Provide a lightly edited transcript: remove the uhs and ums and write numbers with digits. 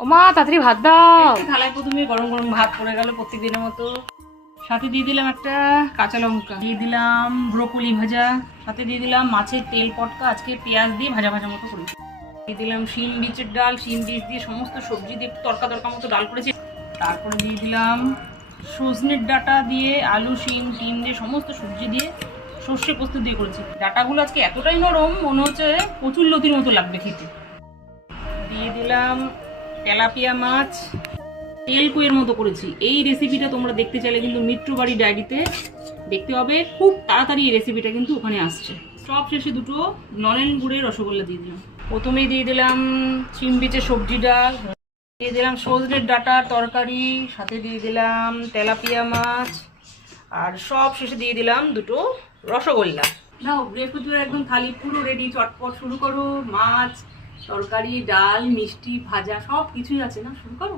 ও মা তাড়াতাড়ি ভাত দাও। থালায় প্রথমে গরম গরম ভাত পড়ে গেল প্রত্যেক দিনের মতো। সাথে দিয়ে দিলাম একটা কাঁচা লঙ্কা, দিয়ে দিলাম ব্রোকলি ভাজা, সাথে দিয়ে দিলাম মাছের তেল পটকা, আজকে পেঁয়াজ দিয়ে ভাজা ভাজা মতো করেছি। দিয়ে দিলাম শিম বীজের ডাল, শিম বীজ দিয়ে সমস্ত সবজি দিয়ে তরকা তরকা মতো ডাল করেছি। তারপরে দিয়ে দিলাম সজনের ডাঁটা দিয়ে আলু শিম টিম দিয়ে সমস্ত সবজি দিয়ে সর্ষে পোস্ত দিয়ে করেছি। ডাঁটাগুলো আজকে এতটাই নরম মনে হচ্ছে প্রচুর লতির মতো লাগবে খেতে। দিয়ে দিলাম তেলাপিয়া মাছ, তেলকুইয়ের মতো করেছি। এই রেসিপিটা তোমরা দেখতে চাইলে কিন্তু মিত্র বাড়ি ডায়েরিতে দেখতে হবে, খুব তাড়াতাড়ি এই রেসিপিটা কিন্তু ওখানে আসছে। সব শেষে দুটো নলেন গুড়ের রসগোল্লা দিয়ে দিলাম। প্রথমেই দিয়ে দিলাম শিম বীজের সবজি ডাল, দিয়ে দিলাম সজনের ডাঁটার তরকারি, সাথে দিয়ে দিলাম তেলাপিয়া মাছ, আর সব শেষে দিয়ে দিলাম দুটো রসগোল্লা। নাও বৃহস্পতিবার একদম থালি পুরো রেডি, চটপট শুরু করো। মাছ তরকারি ডাল মিষ্টি ভাজা সব কিছুই আছে, না শুরু করো।